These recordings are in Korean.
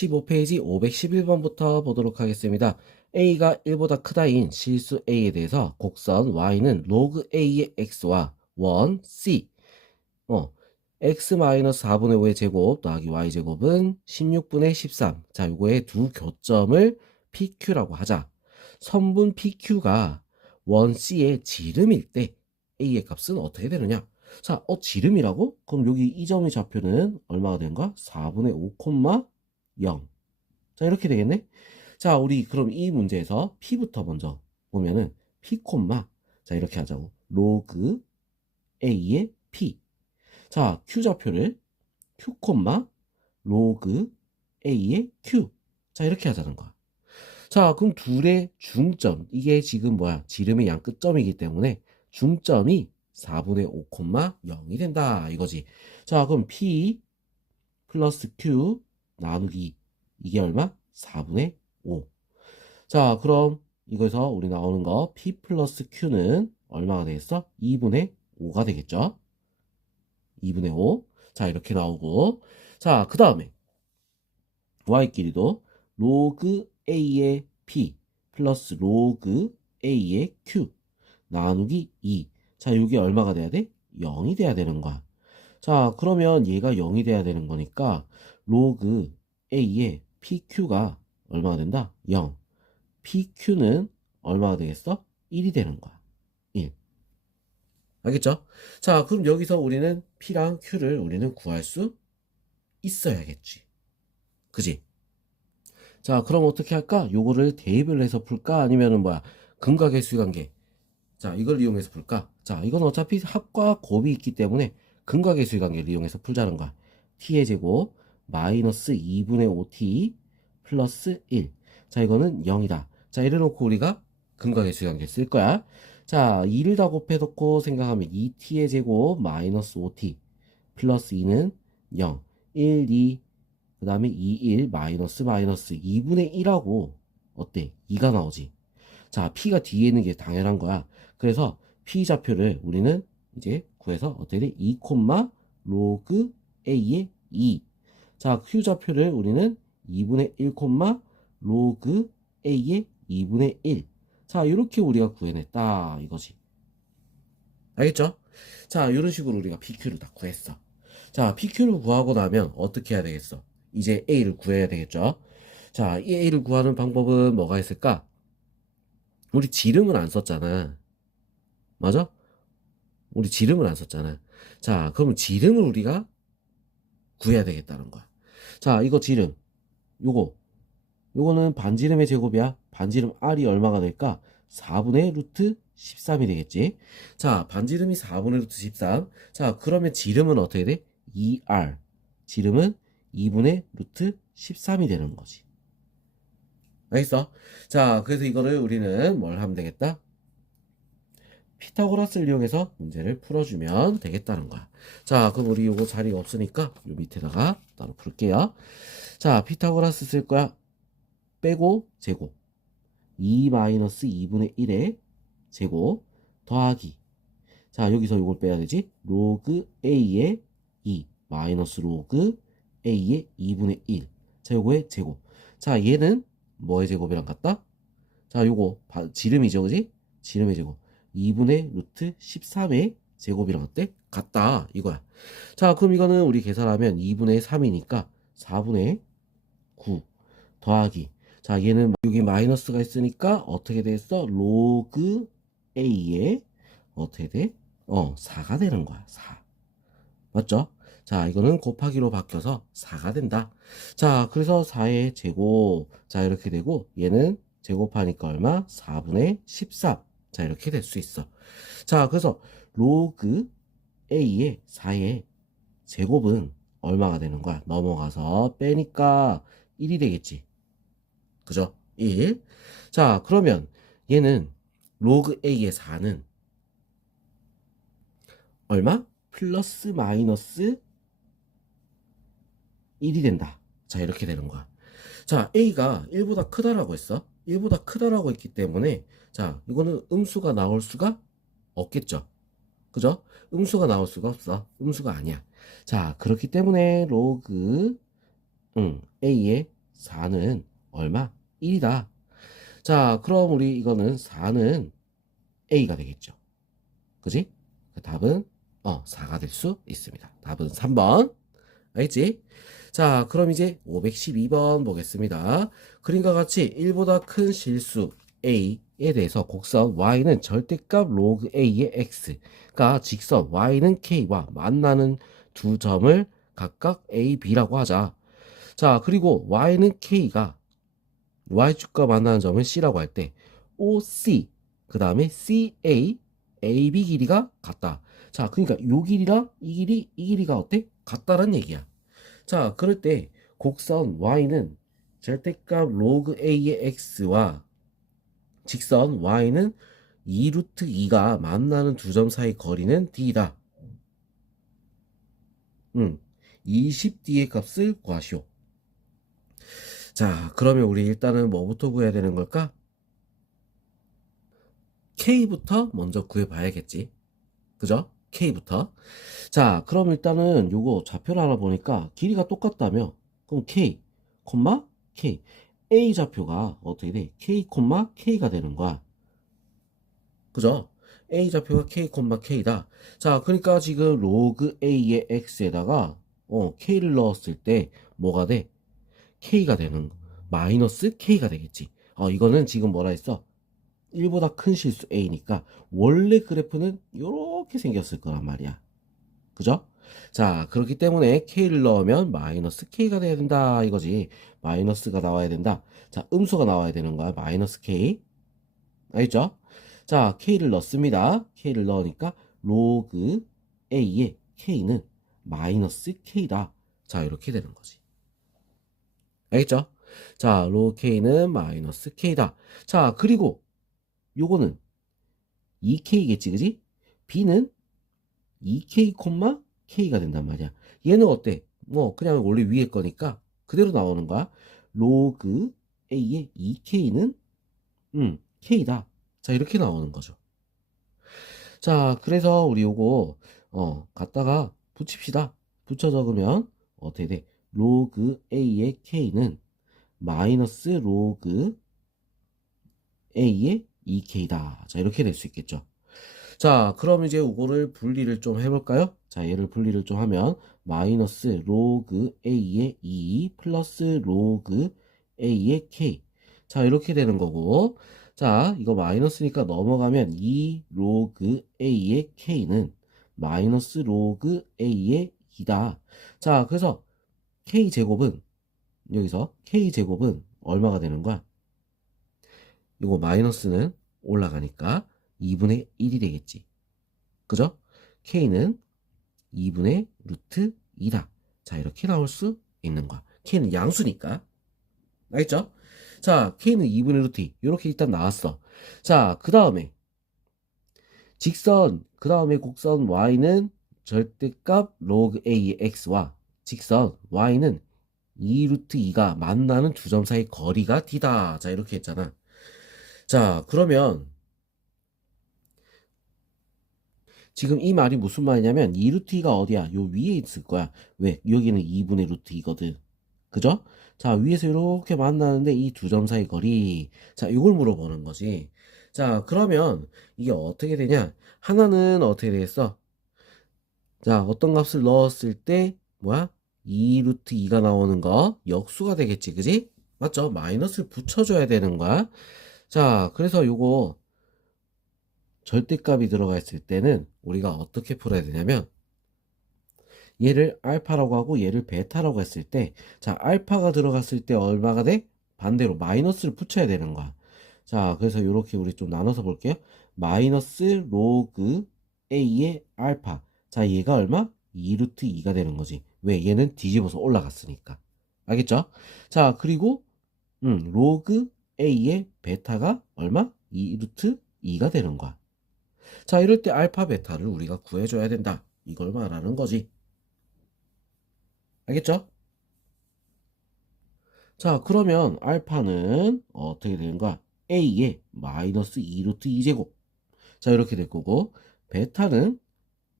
15페이지 511번부터 보도록 하겠습니다. a가 1보다 크다인 실수 a에 대해서 곡선 y는 log a의 x와 1, c x-4분의 5의 제곱 더하기 y제곱은 16분의 13. 자, 요거의 두 교점을 pq라고 하자. 선분 pq가 1c의 지름일 때 a의 값은 어떻게 되느냐? 자, 지름이라고? 그럼 여기 이 점의 좌표는 얼마가 되는가? 4분의 5, 0. 자, 이렇게 되겠네? 자, 우리 그럼 이 문제에서 p부터 먼저 보면은 p, 자, 이렇게 하자고. 로그 a의 p. 자, q 좌표를 q, 로그 a의 q. 자, 이렇게 하자는 거야. 자, 그럼 둘의 중점. 이게 지금 뭐야? 지름의 양 끝점이기 때문에 중점이 4분의 5, 0이 된다. 이거지. 자, 그럼 p 플러스 q 나누기 이게 얼마? 4분의 5. 자, 그럼 이거에서 우리 나오는 거 p 플러스 q는 얼마가 되겠어? 2분의 5가 되겠죠? 2분의 5. 자, 이렇게 나오고. 자, 그 다음에 y끼리도 로그 a의 p 플러스 로그 a의 q 나누기 2. 자, 이게 얼마가 돼야 돼? 0이 돼야 되는 거야. 자, 그러면 얘가 0이 돼야 되는 거니까 로그 a의 pq가 얼마가 된다? 0. pq는 얼마가 되겠어? 1이 되는 거야. 1. 알겠죠? 자, 그럼 여기서 우리는 p랑 q를 우리는 구할 수 있어야겠지. 그지? 자, 그럼 어떻게 할까? 요거를 대입을 해서 풀까? 아니면은 뭐야? 근각의 수관계. 자, 이걸 이용해서 풀까? 자, 이건 어차피 합과 곱이 있기 때문에 근각의 수관계를 이용해서 풀자는 거야. t의 제곱 마이너스 2분의 5t 플러스 1. 자, 이거는 0이다. 자, 이래놓고 우리가 근각의 수관계 쓸 거야. 자, 2를 다 곱해놓고 생각하면 2t의 제곱 마이너스 5t 플러스 2는 0. 1, 2, 그 다음에 2, 1, 마이너스 2분의 1하고 어때? 2가 나오지. 자, p가 뒤에 있는 게 당연한 거야. 그래서 p 좌표를 우리는 이제 구해서 어떻게 돼? 2, 로그 a의 2. 자, q 좌표를 우리는 2분의 1, 로그 a의 2분의 1. 자, 이렇게 우리가 구해냈다 이거지. 알겠죠? 자, 이런 식으로 우리가 pq를 다 구했어. 자, pq를 구하고 나면 어떻게 해야 되겠어? 이제 a를 구해야 되겠죠? 자, 이 a를 구하는 방법은 뭐가 있을까? 우리 지름은 안 썼잖아. 맞아? 우리 지름을 안 썼잖아. 자, 그러면 지름을 우리가 구해야 되겠다는 거야. 자, 이거 지름. 요거는 반지름의 제곱이야. 반지름 R이 얼마가 될까? 4분의 루트 13이 되겠지. 자, 반지름이 4분의 루트 13. 자, 그러면 지름은 어떻게 돼? 2R. 지름은 2분의 루트 13이 되는 거지. 알겠어? 자, 그래서 이거를 우리는 뭘 하면 되겠다? 피타고라스를 이용해서 문제를 풀어주면 되겠다는 거야. 자, 그럼 우리 요거 자리가 없으니까 요 밑에다가 따로 풀게요. 자, 피타고라스 쓸 거야. 빼고 제곱 2-2분의 1의 제곱 더하기. 자, 여기서 요걸 빼야 되지. 로그 a의 2 마이너스 로그 a의 2분의 1. 자, 요거의 제곱. 자, 얘는 뭐의 제곱이랑 같다? 자, 요거 지름이죠, 그지? 지름의 제곱 2분의 루트 13의 제곱이랑 어때? 같다 이거야. 자, 그럼 이거는 우리 계산하면 2분의 3이니까 4분의 9 더하기. 자, 얘는 여기 마이너스가 있으니까 어떻게 됐어? 로그 a의 어떻게 돼? 4가 되는 거야. 4. 맞죠? 자, 이거는 곱하기로 바뀌어서 4가 된다. 자, 그래서 4의 제곱. 자, 이렇게 되고 얘는 제곱하니까 얼마? 4분의 13. 자, 이렇게 될 수 있어. 자, 그래서 로그 a의 4의 제곱은 얼마가 되는 거야? 넘어가서 빼니까 1이 되겠지. 그죠? 1. 자, 그러면 얘는 로그 a의 4는 얼마? 플러스 마이너스 1이 된다. 자, 이렇게 되는 거야. 자, a가 1보다 크다라고 했어. 1보다 크다라고 했기 때문에 자, 이거는 음수가 나올 수가 없겠죠. 그죠? 음수가 나올 수가 없어. 음수가 아니야. 자, 그렇기 때문에 로그 a의 4는 얼마? 1이다. 자, 그럼 우리 이거는 4는 A가 되겠죠. 그지? 답은 4가 될 수 있습니다. 답은 3번. 알겠지? 자, 그럼 이제 512번 보겠습니다. 그림과 같이 1보다 큰 실수 A에 대해서 곡선 Y는 절대값 로그 A의 X가 직선 Y는 K와 만나는 두 점을 각각 A, B라고 하자. 자, 그리고 Y는 K가 Y축과 만나는 점을 C라고 할 때 OC, 그 다음에 CA, AB 길이가 같다. 자, 그러니까 요 길이랑 이 길이가 어때? 같다는 얘기야. 자, 그럴 때 곡선 y는 절대값 로그 a의 x와 직선 y는 2 루트 2가 만나는 두 점 사이 거리는 d다. 20d의 값을 구하시오. 자, 그러면 우리 일단은 뭐부터 구해야 되는 걸까? k부터 먼저 구해봐야겠지. 그죠? k부터. 자, 그럼 일단은 요거 좌표를 알아보니까 길이가 똑같다며. 그럼 k, k. a 좌표가 어떻게 돼? k, k가 되는 거야. 그죠? a 좌표가 k, k다. 자, 그러니까 지금 로그 a의 x에다가 k를 넣었을 때 뭐가 돼? k가 되는 거. 마이너스 k가 되겠지. 이거는 지금 뭐라 했어? 1보다 큰 실수 a니까 원래 그래프는 이렇게 생겼을 거란 말이야. 그죠? 자, 그렇기 때문에 k를 넣으면 마이너스 k가 돼야 된다 이거지. 마이너스가 나와야 된다. 자, 음수가 나와야 되는 거야. 마이너스 k. 알겠죠? 자, k를 넣습니다. k를 넣으니까 로그 a의 k는 마이너스 k다. 자, 이렇게 되는 거지. 알겠죠? 자, 로그 k는 마이너스 k다. 자, 그리고 요거는 2k겠지, 그지? b는 2k, k가 된단 말이야. 얘는 어때? 뭐 그냥 원래 위에 거니까 그대로 나오는 거야. 로그 a의 2k는 k다. 자, 이렇게 나오는 거죠. 자, 그래서 우리 요거 갖다가 붙입시다. 붙여 적으면 어떻게 돼? 로그 a의 k는 마이너스 로그 a의 2k다. 자, 이렇게 될 수 있겠죠. 자, 그럼 이제 이거를 분리를 좀 해볼까요? 자, 얘를 분리를 좀 하면 마이너스 로그 a의 2 플러스 로그 a의 k. 자, 이렇게 되는 거고. 자, 이거 마이너스니까 넘어가면 2 로그 a의 k는 마이너스 로그 a의 2다. 자, 그래서 k제곱은 여기서 k제곱은 얼마가 되는 거야? 이거 마이너스는 올라가니까 2분의 1이 되겠지. 그죠? k는 2분의 루트 2다. 자, 이렇게 나올 수 있는 거야. k는 양수니까. 알겠죠? 자, k는 2분의 루트 2. 이렇게 일단 나왔어. 자, 그 다음에 직선, 그 다음에 곡선 y는 절대값 로그 a의 x와 직선 y는 2 루트 2가 만나는 두 점 사이 거리가 d다. 자, 이렇게 했잖아. 자, 그러면 지금 이 말이 무슨 말이냐면 2 루트 2가 어디야? 요 위에 있을 거야. 왜? 여기는 2분의 루트 2거든. 그죠? 자, 위에서 이렇게 만나는데 이 두 점 사이 거리. 자, 이걸 물어보는 거지. 자, 그러면 이게 어떻게 되냐? 하나는 어떻게 되겠어? 자, 어떤 값을 넣었을 때 뭐야? 2 루트 2가 나오는 거 역수가 되겠지. 그지? 맞죠? 마이너스를 붙여줘야 되는 거야. 자, 그래서 요거 절대값이 들어가 있을 때는 우리가 어떻게 풀어야 되냐면 얘를 알파라고 하고 얘를 베타라고 했을 때, 자, 알파가 들어갔을 때 얼마가 돼? 반대로 마이너스를 붙여야 되는 거야. 자, 그래서 이렇게 우리 좀 나눠서 볼게요. 마이너스 로그 a의 알파. 자, 얘가 얼마? 2 루트 2가 되는 거지. 왜? 얘는 뒤집어서 올라갔으니까. 알겠죠? 자, 그리고 로그 a의 베타가 얼마? 2 루트 2가 되는 거야. 자, 이럴 때 알파 베타를 우리가 구해줘야 된다. 이걸 말하는 거지. 알겠죠? 자, 그러면 알파는 어떻게 되는 거야? a의 마이너스 2 루트 2제곱. 자, 이렇게 될 거고, 베타는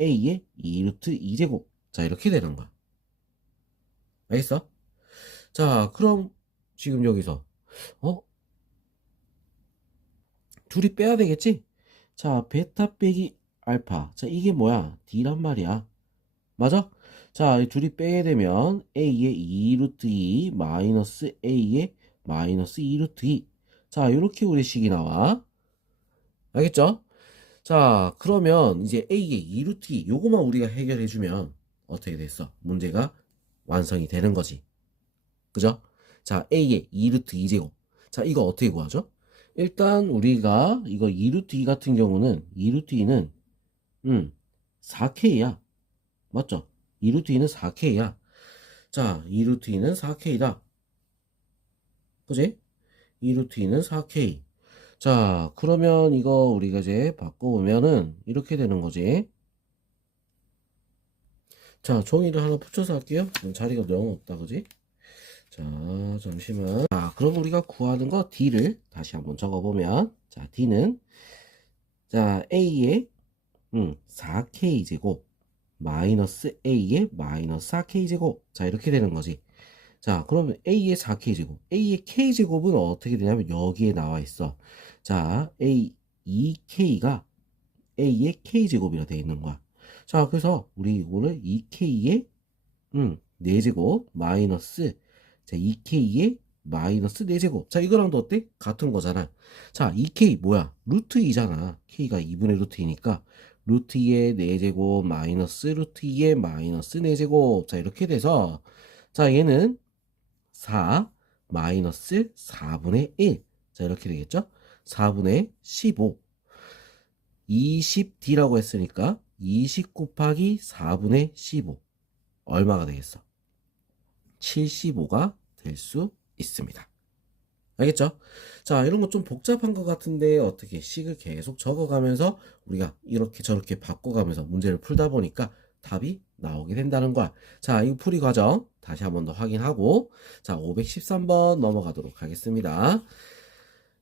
a의 2 루트 2제곱. 자, 이렇게 되는 거야. 알겠어? 자, 그럼 지금 여기서. 어? 둘이 빼야 되겠지? 자, 베타 빼기 알파. 자, 이게 뭐야? D란 말이야. 맞아? 자, 이 둘이 빼게 되면 A의 2 루트 2 마이너스 A의 마이너스 2 루트 2. 자, 이렇게 우리 식이 나와. 알겠죠? 자, 그러면 이제 A의 2 루트 2 요거만 우리가 해결해주면 어떻게 됐어? 문제가 완성이 되는 거지. 그죠? 자, A의 2 루트 2제곱. 자, 이거 어떻게 구하죠? 일단 우리가 이거 2 루트 2 같은 경우는 2 루트 2는 4K야. 맞죠? 2 루트 2는 4K야. 자, 2 루트 2는 4K다. 그지? 2 루트 2는 4K. 자, 그러면 이거 우리가 이제 바꿔보면은 이렇게 되는 거지. 자, 종이를 하나 붙여서 할게요. 자리가 너무 없다, 그지? 자, 잠시만. 자, 그럼 우리가 구하는 거 D를 다시 한번 적어보면, 자, D는, 자, A의 4K제곱, 마이너스 A의 마이너스 4K제곱. 자, 이렇게 되는 거지. 자, 그러면 A의 4K제곱. A의 K제곱은 어떻게 되냐면, 여기에 나와 있어. 자, A 2K가 A의 K제곱이라 되어 있는 거야. 자, 그래서 우리 이거를 2K의 4제곱 마이너스 자 2K의 마이너스 4제곱. 자, 이거랑도 어때? 같은 거잖아. 자, 2K 뭐야? 루트 2잖아. K가 2분의 루트 2니까 루트 2의 4제곱 마이너스 루트 2의 마이너스 4제곱. 자, 이렇게 돼서 자, 얘는 4 마이너스 4분의 1. 자, 이렇게 되겠죠? 4분의 15. 20D라고 했으니까 20 곱하기 4분의 15 얼마가 되겠어? 75가 될 수 있습니다. 알겠죠? 자, 이런 거 좀 복잡한 것 같은데 어떻게 식을 계속 적어가면서 우리가 이렇게 저렇게 바꿔가면서 문제를 풀다 보니까 답이 나오게 된다는 거야. 자, 이 풀이 과정 다시 한번 더 확인하고 자, 513번 넘어가도록 하겠습니다.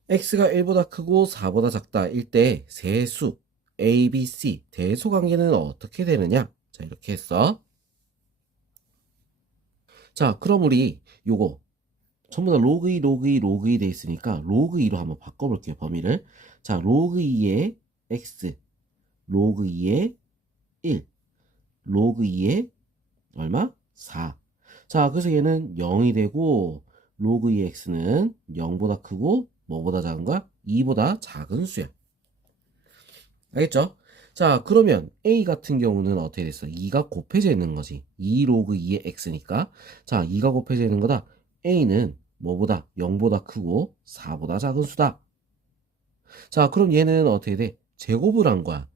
x가 1보다 크고 4보다 작다 일 때 세수 a, b, c 대소관계는 어떻게 되느냐? 자, 이렇게 했어. 자, 그럼 우리 요거 전부 다 로그 2, 로그 2, 로그 2 돼 있으니까 로그 2로 한번 바꿔볼게요, 범위를. 자, 로그 2의 x, 로그 2의 1, 로그 2의 얼마? 4. 자, 그래서 얘는 0이 되고 로그 2의 x는 0보다 크고 뭐보다 작은 거야? 2보다 작은 수야. 알겠죠? 자, 그러면 a 같은 경우는 어떻게 됐어? 2가 곱해져 있는 거지. 2 로그 2의 x니까. 자, 2가 곱해져 있는 거다. a는 뭐보다 0보다 크고 4보다 작은 수다. 자, 그럼 얘는 어떻게 돼? 제곱을 한 거야.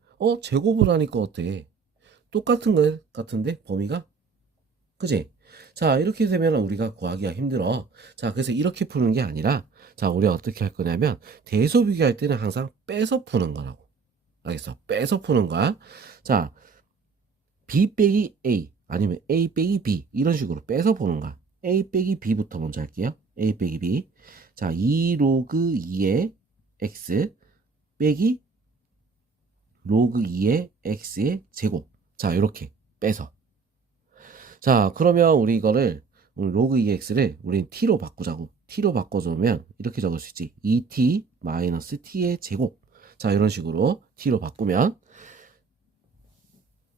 제곱을 하니까 어때? 똑같은 거 같은데 범위가? 그지? 자, 이렇게 되면 우리가 구하기가 힘들어. 자, 그래서 이렇게 푸는 게 아니라 자, 우리가 어떻게 할 거냐면 대소 비교할 때는 항상 빼서 푸는 거라고. 알겠어? 빼서 푸는 거야. 자, B 빼기 A 아니면 A 빼기 B 이런 식으로 빼서 보는 거야. A 빼기 B부터 먼저 할게요. A 빼기 B. 자, 2 로그 2의 X 빼기 로그 2의 X의 제곱. 자, 이렇게 빼서. 자, 그러면 우리 이거를 로그 2의 X를 우린 T로 바꾸자고. T로 바꿔주면 이렇게 적을 수 있지. 2T 마이너스 T의 제곱. 자, 이런 식으로 T로 바꾸면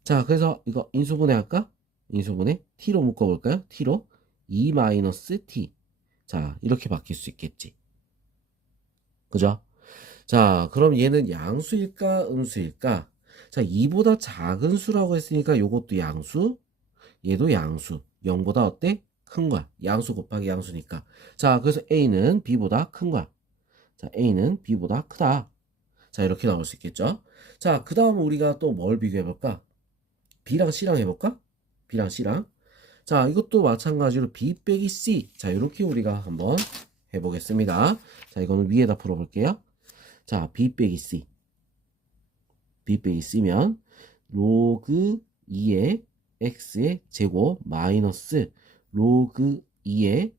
자, 그래서 이거 인수분해 할까? 인수분해 t로 묶어볼까요? t로 2-t. 자, 이렇게 바뀔 수 있겠지. 그죠? 자, 그럼 얘는 양수일까? 음수일까? 자, 2보다 작은 수라고 했으니까 요것도 양수, 얘도 양수. 0보다 어때? 큰 거야. 양수 곱하기 양수니까. 자, 그래서 A는 B보다 큰 거야. 자, A는 B보다 크다. 자, 이렇게 나올 수 있겠죠? 자, 그 다음 우리가 또 뭘 비교해볼까? B랑 C랑 해볼까? B랑 C랑. 자, 이것도 마찬가지로 B 빼기 C. 자, 이렇게 우리가 한번 해보겠습니다. 자, 이거는 위에다 풀어볼게요. 자, B 빼기 C. B 빼기 C면 로그 2의 X의 제곱 마이너스 로그 2의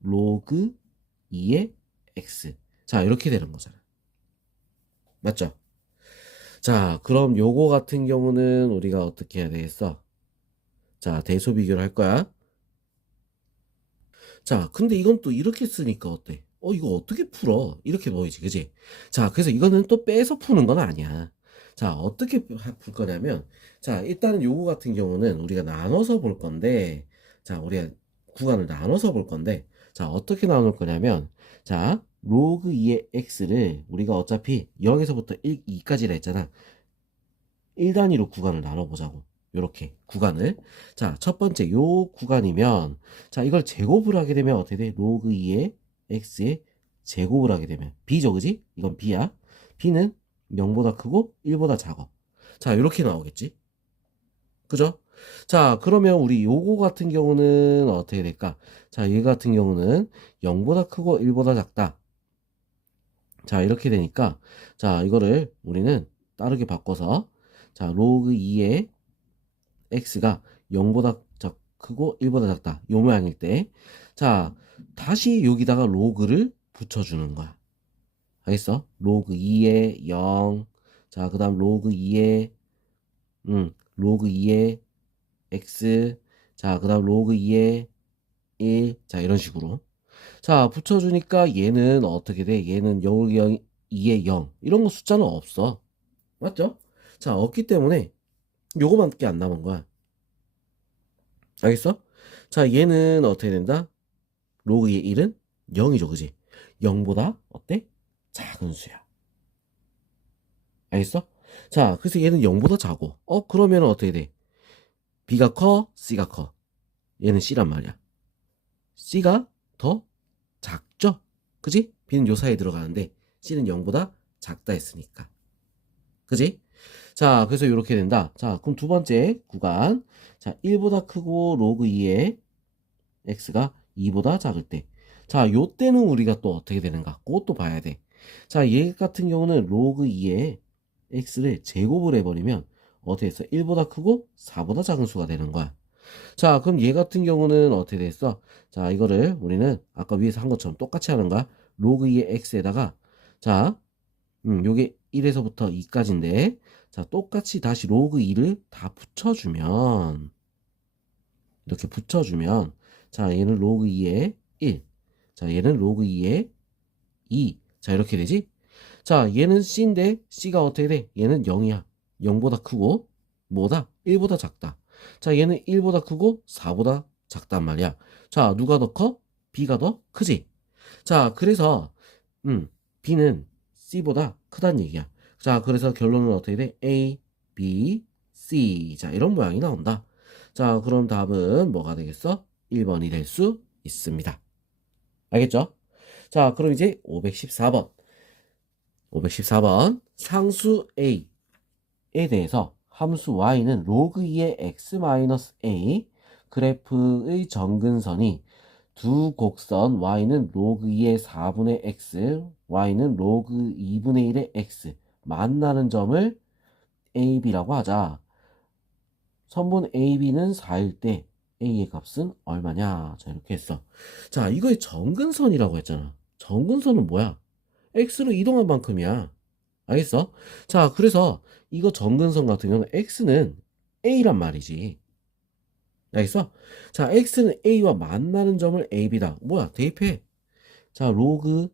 로그 2의 X. 자, 이렇게 되는 거잖아. 맞죠? 자, 그럼 요거 같은 경우는 우리가 어떻게 해야 되겠어? 자, 대소 비교를 할 거야. 자, 근데 이건 또 이렇게 쓰니까 어때? 이거 어떻게 풀어? 이렇게 보이지, 그지? 자, 그래서 이거는 또 빼서 푸는 건 아니야. 자, 어떻게 풀 거냐면, 자, 일단은 요거 같은 경우는 우리가 나눠서 볼 건데, 자, 우리가 구간을 나눠서 볼 건데, 자, 어떻게 나눌 거냐면, 자, 로그 2의 x를 우리가 어차피 0에서부터 1, 2까지라 했잖아. 1단위로 구간을 나눠보자고. 요렇게 구간을. 자, 첫 번째 요 구간이면, 자, 이걸 제곱을 하게 되면 어떻게 돼? 로그 2의 x의 제곱을 하게 되면 b죠, 그지? 이건 b야. b는 0보다 크고 1보다 작아. 자, 이렇게 나오겠지? 그죠? 자, 그러면 우리 요거 같은 경우는 어떻게 될까? 자, 얘 같은 경우는 0보다 크고 1보다 작다. 자, 이렇게 되니까, 자, 이거를 우리는 다르게 바꿔서, 자, 로그 2의 x가 0보다 크고 1보다 작다. 요 모양일 때, 자, 다시 여기다가 로그를 붙여주는 거야. 알겠어? 로그 2의 0, 자, 그 다음 로그 2의 x, 자, 그 다음 로그 2의 1, 자, 이런 식으로. 자, 붙여주니까 얘는 어떻게 돼? 얘는 0, 0, 2의 0. 이런 거 숫자는 없어. 맞죠? 자, 없기 때문에 요거밖에 안 남은 거야. 알겠어? 자, 얘는 어떻게 된다? 로그의 1은 0이죠, 그지? 0보다 어때? 작은 수야. 알겠어? 자, 그래서 얘는 0보다 작고, 그러면 어떻게 돼? B가 커, C가 커. 얘는 C란 말이야. C가 더 작죠? 그지? B는 요 사이에 들어가는데, C는 0보다 작다 했으니까. 그지? 자, 그래서 이렇게 된다. 자, 그럼 두 번째 구간. 자, 1보다 크고 로그 2의 x가 2보다 작을 때. 자, 요 때는 우리가 또 어떻게 되는가? 그것도 봐야 돼. 자, 얘 같은 경우는 로그 2의 x를 제곱을 해버리면 어떻게 됐어? 1보다 크고 4보다 작은 수가 되는 거야. 자, 그럼 얘 같은 경우는 어떻게 됐어? 자, 이거를 우리는 아까 위에서 한 것처럼 똑같이 하는 거야. 로그 2의 x에다가 자, 요게 1에서부터 2까지인데 자, 똑같이 다시 로그 2를 다 붙여주면 이렇게 붙여주면 자, 얘는 로그 2의 1. 자, 얘는 로그 2의 2. 자, 이렇게 되지? 자, 얘는 C인데 C가 어떻게 돼? 얘는 0이야. 0보다 크고 뭐다? 1보다 작다. 자, 얘는 1보다 크고 4보다 작단 말이야. 자, 누가 더 커? B가 더 크지? 자, 그래서 B는 C보다 크다는 얘기야. 자, 그래서 결론은 어떻게 돼? A, B, C. 자, 이런 모양이 나온다. 자, 그럼 답은 뭐가 되겠어? 1번이 될 수 있습니다. 알겠죠? 자, 그럼 이제 514번. 514번. 상수 A에 대해서 함수 Y는 로그 2의 X-A 그래프의 정근선이 두 곡선 Y는 로그 2의 4분의 X, Y는 로그 2분의 1의 X 만나는 점을 AB라고 하자. 선분 AB는 4일 때 A의 값은 얼마냐? 자, 이렇게 했어. 자, 이거의 정근선이라고 했잖아. 정근선은 뭐야? X로 이동한 만큼이야. 알겠어? 자, 그래서 이거 정근선 같은 경우는 X는 A란 말이지. 알겠어? 자, X는 A와 만나는 점을 AB다. 뭐야? 대입해. 자, 로그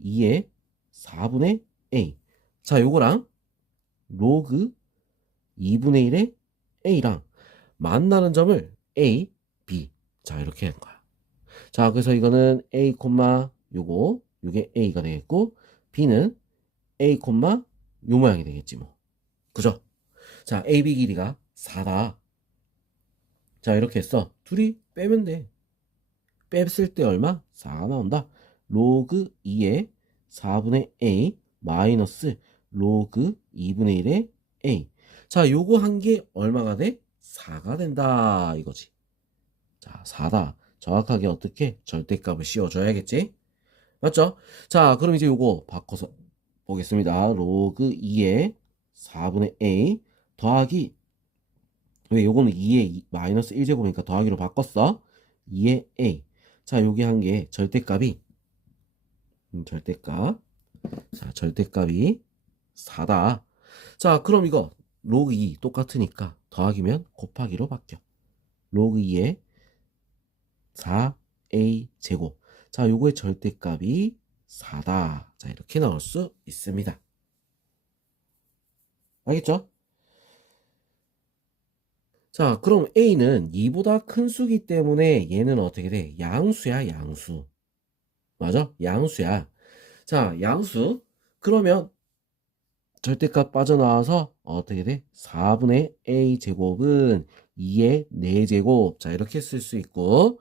2의 4분의 A. 자, 요거랑 로그 2분의 1의 A랑 만나는 점을 A, B. 자, 이렇게 한 거야. 자, 그래서 이거는 A, 요게 A가 되겠고, B는 A, 요 모양이 되겠지, 뭐. 그죠? 자, AB 길이가 4다. 자, 이렇게 했어. 둘이 빼면 돼. 뺐을 때 얼마? 4가 나온다. 로그 2의 4분의 A 마이너스 로그 2분의 1의 A. 자, 요거 한 게 얼마가 돼? 4가 된다. 이거지. 자, 4다. 정확하게 어떻게 절대값을 씌워줘야겠지? 맞죠? 자, 그럼 이제 요거 바꿔서 보겠습니다. 로그 2의 4분의 A 더하기 왜 요거는 2의 마이너스 1제곱이니까 더하기로 바꿨어. 2의 A. 자, 요게 한 게 절대값이 절대값. 자, 절대값이 4다. 자, 그럼 이거 로그 2 똑같으니까 더하기면 곱하기로 바뀌어. 로그 2의 4A 제곱. 자, 요거의 절대값이 4다. 자, 이렇게 나올 수 있습니다. 알겠죠? 자, 그럼 A는 2보다 큰 수기 때문에 얘는 어떻게 돼? 양수야, 양수. 맞아? 양수야. 자, 양수. 그러면 절대값 빠져나와서 어떻게 돼? 4분의 A 제곱은 2의 4제곱. 자, 이렇게 쓸 수 있고.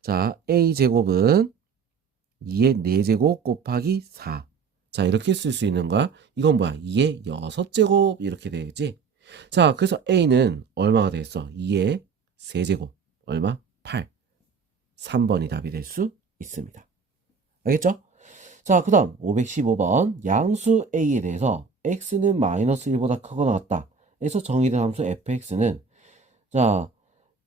자, A 제곱은 2의 4제곱 곱하기 4. 자, 이렇게 쓸 수 있는 거야. 이건 뭐야? 2의 6제곱. 이렇게 되겠지? 자, 그래서 A는 얼마가 되겠어? 2의 세제곱. 얼마? 8. 3번이 답이 될 수 있습니다. 알겠죠? 자, 그 다음 515번 양수 A에 대해서 x는 마이너스 1보다 크거나 같다. 에서 정의된 함수 fx는 자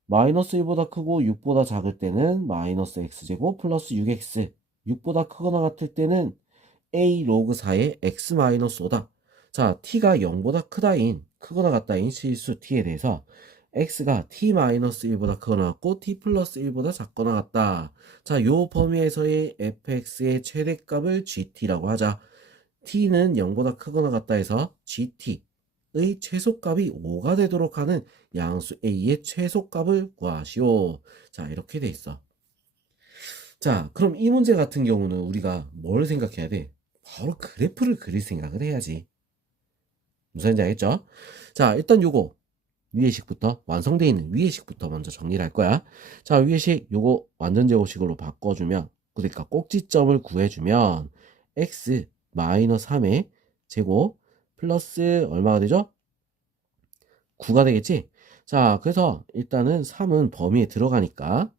마이너스 1보다 크고 6보다 작을 때는 마이너스 x제곱 플러스 6x 6보다 크거나 같을 때는 a 로그 4의 x 마이너스 5다. 자, t가 0보다 크다인 크거나 같다인 실수 t에 대해서 x가 t-1보다 크거나 같고 t 플러스 1보다 작거나 같다. 자, 요 범위에서의 fx의 최대값을 gt라고 하자. t는 0보다 크거나 같다 해서 gt의 최소값이 5가 되도록 하는 양수 a의 최소값을 구하시오. 자, 이렇게 돼 있어. 자, 그럼 이 문제 같은 경우는 우리가 뭘 생각해야 돼? 바로 그래프를 그릴 생각을 해야지. 무슨 말인지 알겠죠? 자, 일단 요거 위의식부터 완성되어 있는 위의식부터 먼저 정리를 할 거야. 자, 위의식 요거 완전 제곱식으로 바꿔주면 그러니까 꼭지점을 구해주면 x 마이너스 3의 제곱 플러스 얼마가 되죠? 9가 되겠지? 자, 그래서 일단은 3은 범위에 들어가니까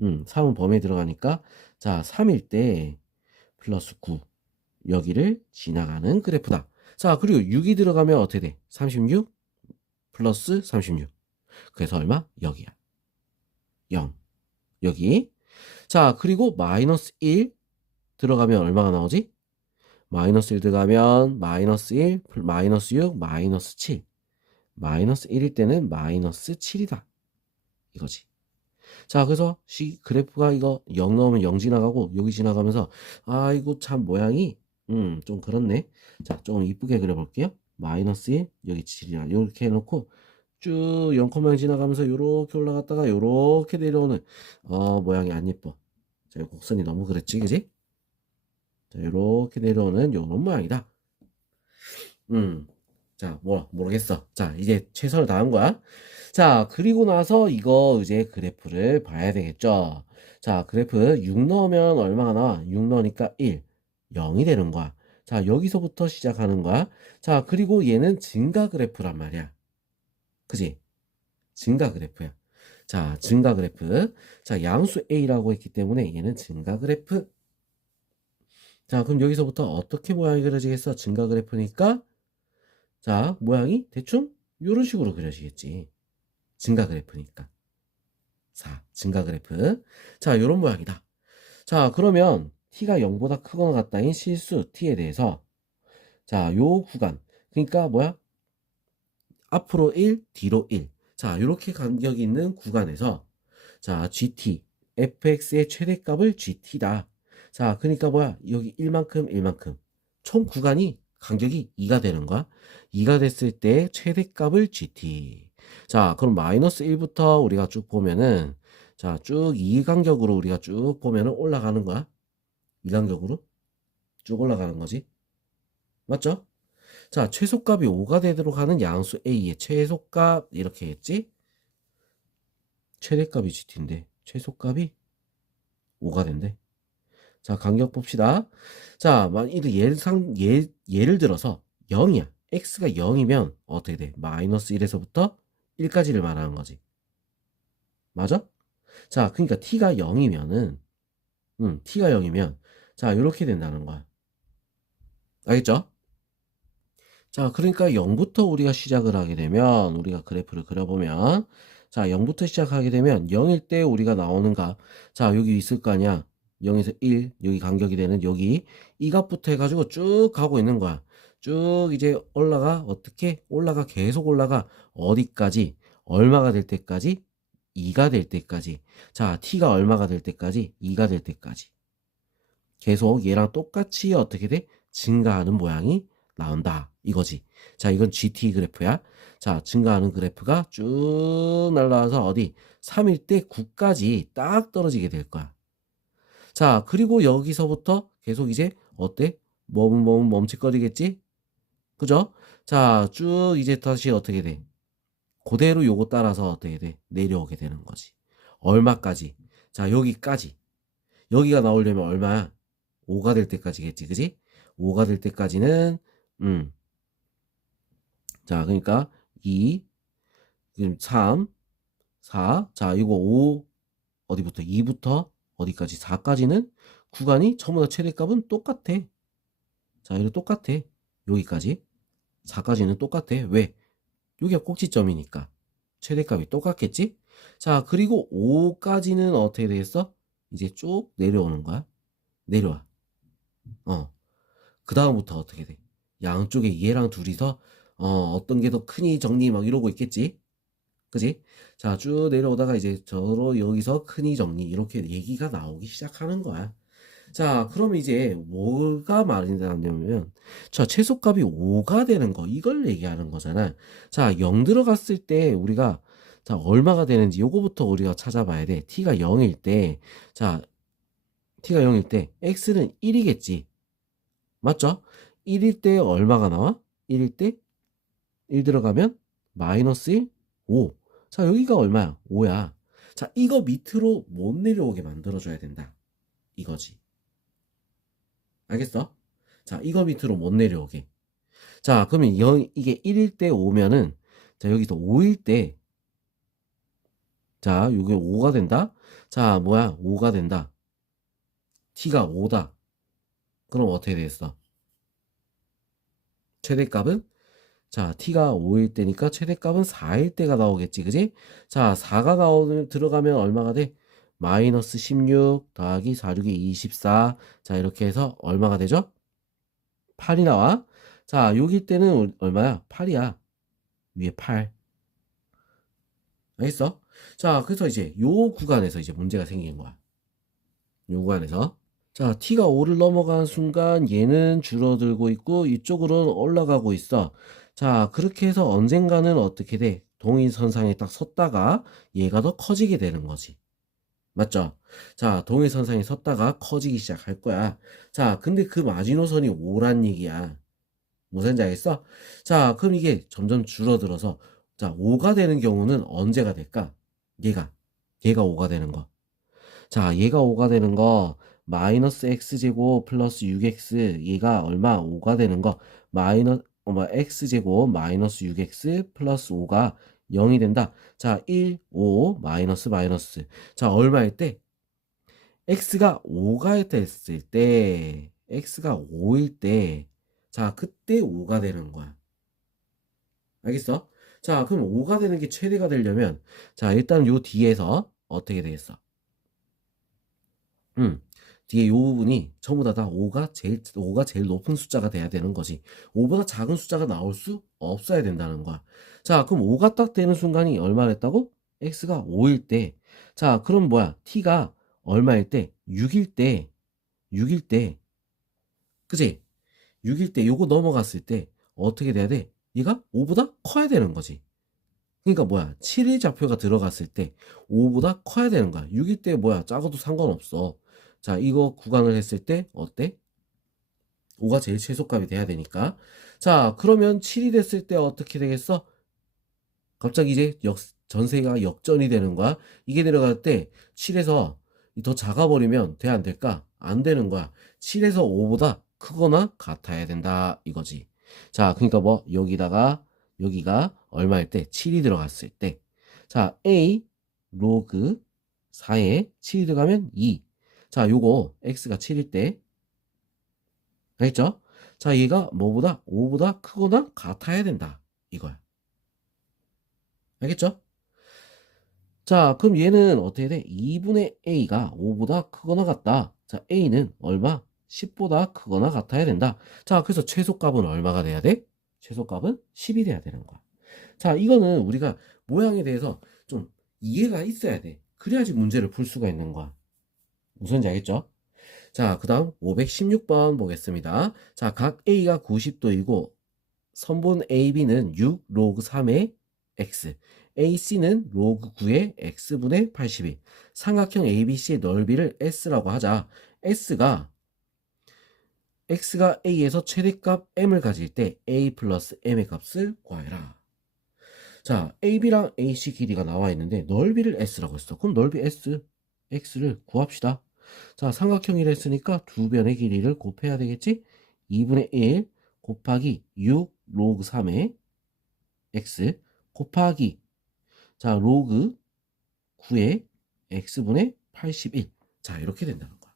3은 범위에 들어가니까 자, 3일 때 플러스 9 여기를 지나가는 그래프다. 자, 그리고 6이 들어가면 어떻게 돼? 36 플러스 36. 그래서 얼마? 여기야. 0. 여기. 자, 그리고 마이너스 1 들어가면 얼마가 나오지? 마이너스 1 들어가면 마이너스 1, 마이너스 6, 마이너스 7. 마이너스 1일 때는 마이너스 7이다. 이거지. 자, 그래서 그래프가 이거 0 넣으면 0 지나가고 여기 지나가면서 아이고 참 모양이 좀 그렇네. 자, 조금 이쁘게 그려볼게요. 마이너스 1 여기 7이야. 이렇게 해놓고 쭉 0,0 지나가면서 요렇게 올라갔다가 요렇게 내려오는 모양이 안 예뻐. 자, 곡선이 너무 그랬지, 그지? 자, 요렇게 내려오는 요런 모양이다. 자, 모르겠어. 자, 이제 최선을 다한 거야. 자, 그리고 나서 이거 이제 그래프를 봐야 되겠죠. 자, 그래프 6 넣으면 얼마가 나와? 6 넣으니까 1, 0이 되는 거야. 자, 여기서부터 시작하는 거야. 자, 그리고 얘는 증가 그래프란 말이야. 그지? 증가 그래프야. 자, 증가 그래프. 자, 양수 A라고 했기 때문에 얘는 증가 그래프. 자, 그럼 여기서부터 어떻게 모양이 그려지겠어? 증가 그래프니까 자, 모양이 대충 이런 식으로 그려지겠지. 증가 그래프니까. 4, 증가 그래프. 자, 이런 모양이다. 자, 그러면 t가 0보다 크거나 같다인 실수 t에 대해서 자, 요 구간. 그러니까 뭐야? 앞으로 1, 뒤로 1. 자, 이렇게 간격이 있는 구간에서 자, gt, fx의 최대값을 gt다. 자, 그러니까 뭐야? 여기 1만큼, 1만큼. 총 구간이 간격이 2가 되는 거야. 2가 됐을 때 최대값을 gt. 자, 그럼 마이너스 1부터 우리가 쭉 보면은 자, 쭉 이 간격으로 우리가 쭉 보면은 올라가는 거야. 이 간격으로 쭉 올라가는 거지. 맞죠? 자, 최소값이 5가 되도록 하는 양수 A의 최소값 이렇게 했지? 최대값이 GT인데 최소값이 5가 된대. 자, 간격 봅시다. 자, 예를 들어서 0이야. x가 0이면 어떻게 돼? 마이너스 1에서부터 1까지를 말하는 거지. 맞아? 자, 그러니까 t가 0이면은 t가 0이면 자, 이렇게 된다는 거야. 알겠죠? 자, 그러니까 0부터 우리가 시작을 하게 되면 우리가 그래프를 그려보면 자, 0부터 시작하게 되면 0일 때 우리가 나오는 값 자, 여기 있을 거 아니야. 0에서 1 여기 간격이 되는 여기 이 값부터 해가지고 쭉 가고 있는 거야. 쭉 이제 어떻게 올라가 계속 올라가 어디까지 얼마가 될 때까지 2가 될 때까지. 자, t가 얼마가 될 때까지? 2가 될 때까지. 계속 얘랑 똑같이 어떻게 돼? 증가하는 모양이 나온다. 이거지. 자, 이건 GT 그래프야. 자, 증가하는 그래프가 쭉 날라와서 어디? 3일 때 9까지 딱 떨어지게 될 거야. 자, 그리고 여기서부터 계속 이제 어때? 멈칫거리겠지? 그죠? 자, 쭉 이제 다시 어떻게 돼? 그대로 요거 따라서 어떻게 돼? 내려오게 되는 거지. 얼마까지? 자, 여기까지. 여기가 나오려면 얼마야? 5가 될 때까지겠지, 그지? 5가 될 때까지는, 자, 그러니까 2, 지금 3, 4, 자, 이거 5, 어디부터? 2부터 어디까지? 4까지는 구간이 전부 다 최대값은 똑같아. 자, 이거 똑같아. 여기까지. 4까지는 똑같아. 왜? 여기가 꼭지점이니까. 최대값이 똑같겠지? 자, 그리고 5까지는 어떻게 되겠어? 이제 쭉 내려오는 거야. 내려와. 그 다음부터 어떻게 돼? 양쪽에 얘랑 둘이서 어떤 게 더 크니 적니 막 이러고 있겠지? 그지? 자, 쭉 내려오다가 이제 저로 여기서 크니 적니 이렇게 얘기가 나오기 시작하는 거야. 자, 그럼 이제 뭐가 말이 나냐면, 자, 최소값이 5가 되는 거, 이걸 얘기하는 거잖아. 자, 0 들어갔을 때 우리가, 자, 얼마가 되는지 요거부터 우리가 찾아봐야 돼. t가 0일 때, 자, t가 0일 때, x는 1이겠지. 맞죠? 1일 때 얼마가 나와? 1일 때 1 들어가면 마이너스 1, 5. 자, 여기가 얼마야? 5야. 자, 이거 밑으로 못 내려오게 만들어줘야 된다. 이거지. 알겠어? 자, 이거 밑으로 못 내려오게. 자, 그러면 이게 1일 때 5면은, 자, 여기서 5일 때, 자, 이게 5가 된다? 자, 뭐야? 5가 된다. t가 5다. 그럼 어떻게 되겠어? 최대값은? 자, t가 5일 때니까 최대값은 4일 때가 나오겠지, 그지? 자, 4가 들어가면 얼마가 돼? 마이너스 16 더하기 4, 6이 24. 자, 이렇게 해서 얼마가 되죠? 8이 나와. 자, 6일 때는 얼마야? 8이야. 위에 8. 알겠어? 자, 그래서 이제 요 구간에서 이제 문제가 생긴 거야. 요 구간에서. 자, t가 5를 넘어간 순간 얘는 줄어들고 있고 이쪽으로는 올라가고 있어. 자, 그렇게 해서 언젠가는 어떻게 돼? 동일선상에 딱 섰다가 얘가 더 커지게 되는 거지. 맞죠? 자, 동일선상에 섰다가 커지기 시작할 거야. 자, 근데 그 마지노선이 5란 얘기야. 무슨 지 알겠어? 자, 그럼 이게 점점 줄어들어서, 자, 5가 되는 경우는 언제가 될까? 얘가 5가 되는 거. 자, 얘가 5가 되는 거, 마이너스 x제곱 플러스 6x, 얘가 얼마? 5가 되는 거, x제곱 마이너스 6x 플러스 5가 0이 된다. 자, 1, 5, 마이너스, 마이너스. 자, 얼마일 때? x가 5가 됐을 때, x가 5일 때, 자, 그때 5가 되는 거야. 알겠어? 자, 그럼 5가 되는 게 최대가 되려면, 자, 일단 요 뒤에서 어떻게 되겠어? 뒤에 요 부분이 전부 다 5가 제일 높은 숫자가 돼야 되는 거지. 5보다 작은 숫자가 나올 수 없어야 된다는 거야. 자, 그럼 5가 딱 되는 순간이 얼마랬다고? x가 5일 때. 자, 그럼 뭐야? t가 얼마일 때? 6일 때. 그지? 6일 때 요거 넘어갔을 때 어떻게 돼야 돼? 얘가 5보다 커야 되는 거지. 그러니까 뭐야? 7일 좌표가 들어갔을 때 5보다 커야 되는 거야. 6일 때 뭐야? 작아도 상관없어. 자, 이거 구간을 했을 때 어때? 5가 제일 최소값이 돼야 되니까. 자, 그러면 7이 됐을 때 어떻게 되겠어? 갑자기 이제 전세가 역전이 되는 거야. 이게 들어갈 때 7에서 더 작아버리면 돼, 안 될까? 안 되는 거야. 7에서 5보다 크거나 같아야 된다 이거지. 자, 그러니까 뭐 여기가 얼마일 때? 7이 들어갔을 때. 자, a 로그 4에 7이 들어가면 2. 자, 요거 x가 7일 때. 알겠죠? 자, 얘가 뭐보다? 5보다 크거나 같아야 된다. 이거야. 알겠죠? 자, 그럼 얘는 어떻게 돼? 2분의 a가 5보다 크거나 같다. 자, a는 얼마? 10보다 크거나 같아야 된다. 자, 그래서 최소값은 얼마가 돼야 돼? 최소값은 10이 돼야 되는 거야. 자, 이거는 우리가 모양에 대해서 좀 이해가 있어야 돼. 그래야지 문제를 풀 수가 있는 거야. 무슨지 알겠죠? 자, 그 다음 516번 보겠습니다. 자, 각 A가 90도이고 선분 AB는 6 로그 3의 X, AC는 로그 9의 X분의 82. 삼각형 ABC의 넓이를 S라고 하자. X가 A에서 최대값 M을 가질 때 A 플러스 M의 값을 구하여라. 자, AB랑 AC 길이가 나와 있는데 넓이를 S라고 했어. 그럼 넓이 S, X를 구합시다. 자, 삼각형이라 했으니까 두 변의 길이를 곱해야 되겠지? 2분의 1 곱하기 6 로그 3의 X 곱하기 자 로그 9의 X분의 81. 자, 이렇게 된다는 거야.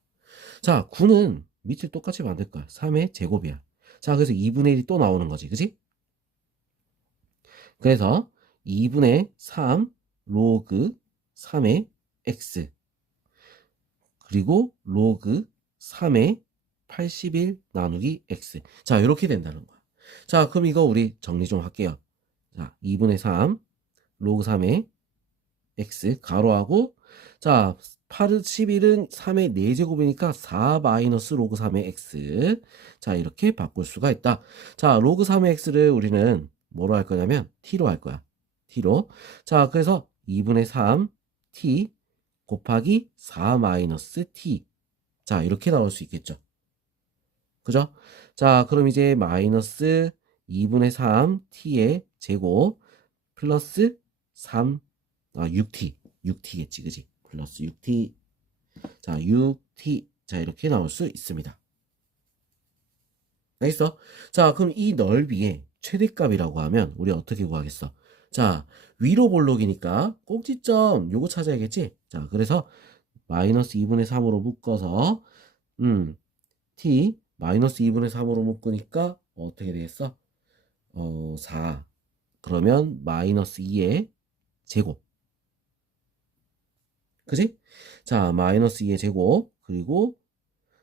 자, 9는 밑을 똑같이 만들 거야. 3의 제곱이야. 자, 그래서 2분의 1이 또 나오는 거지. 그지? 그래서 2분의 3 로그 3의 X 그리고 로그 3의 81 나누기 X. 자, 이렇게 된다는 거야. 자, 그럼 이거 우리 정리 좀 할게요. 자, 2분의 3 로그 3의 X 가로하고 자 81은 3의 4제곱이니까 4 마이너스 로그 3의 X. 자, 이렇게 바꿀 수가 있다. 자, 로그 3의 X를 우리는 뭐로 할 거냐면 T로 할 거야. T로. 자, 그래서 2분의 3 T 곱하기 4 마이너스 T. 자, 이렇게 나올 수 있겠죠. 그죠? 자, 그럼 이제 마이너스 2분의 3 T의 제곱 플러스 3 6t 6t겠지 그지? 플러스 6t. 자, 6t. 자, 이렇게 나올 수 있습니다. 알겠어? 자, 그럼 이 넓이의 최대값이라고 하면 우리 어떻게 구하겠어? 자, 위로 볼록이니까 꼭지점 요거 찾아야겠지? 자, 그래서 마이너스 2분의 3으로 묶어서 t 마이너스 2분의 3으로 묶으니까 어떻게 되겠어? 4. 그러면 마이너스 2의 제곱. 그지? 자, 마이너스 2의 제곱 그리고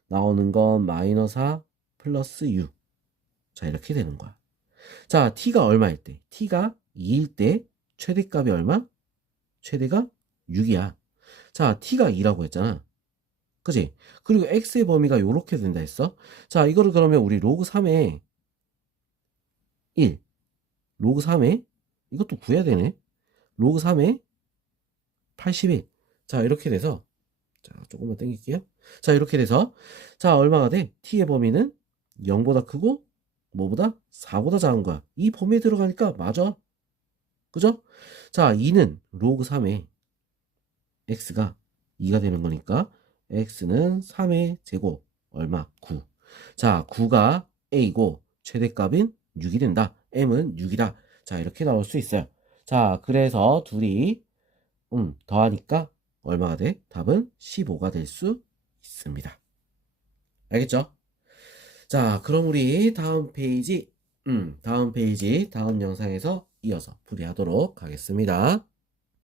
나오는 건 마이너스 4 플러스 6. 자, 이렇게 되는 거야. 자, t가 얼마일 때? t가 2일 때 최대값이 얼마? 최대가 6이야. 자, t가 2라고 했잖아. 그지? 그리고 x의 범위가 요렇게 된다 했어. 자, 이거를 그러면 우리 로그 3의 1 로그 3의 이것도 구해야 되네. 로그 3의 81. 자, 이렇게 돼서 자, 조금만 당길게요. 자, 이렇게 돼서 자, 얼마가 돼? t의 범위는 0보다 크고 뭐보다? 4보다 작은 거야. 이 범위에 들어가니까 맞아. 그죠? 자, 2는 로그 3의 x가 2가 되는 거니까 x는 3의 제곱 얼마? 9. 자, 9가 a고 최대값인 6이 된다. m은 6이다. 자, 이렇게 나올 수 있어요. 자, 그래서 둘이 더하니까 얼마가 돼? 답은 15가 될 수 있습니다. 알겠죠? 자, 그럼 우리 다음 페이지, 다음 영상에서 이어서 풀이하도록 하겠습니다.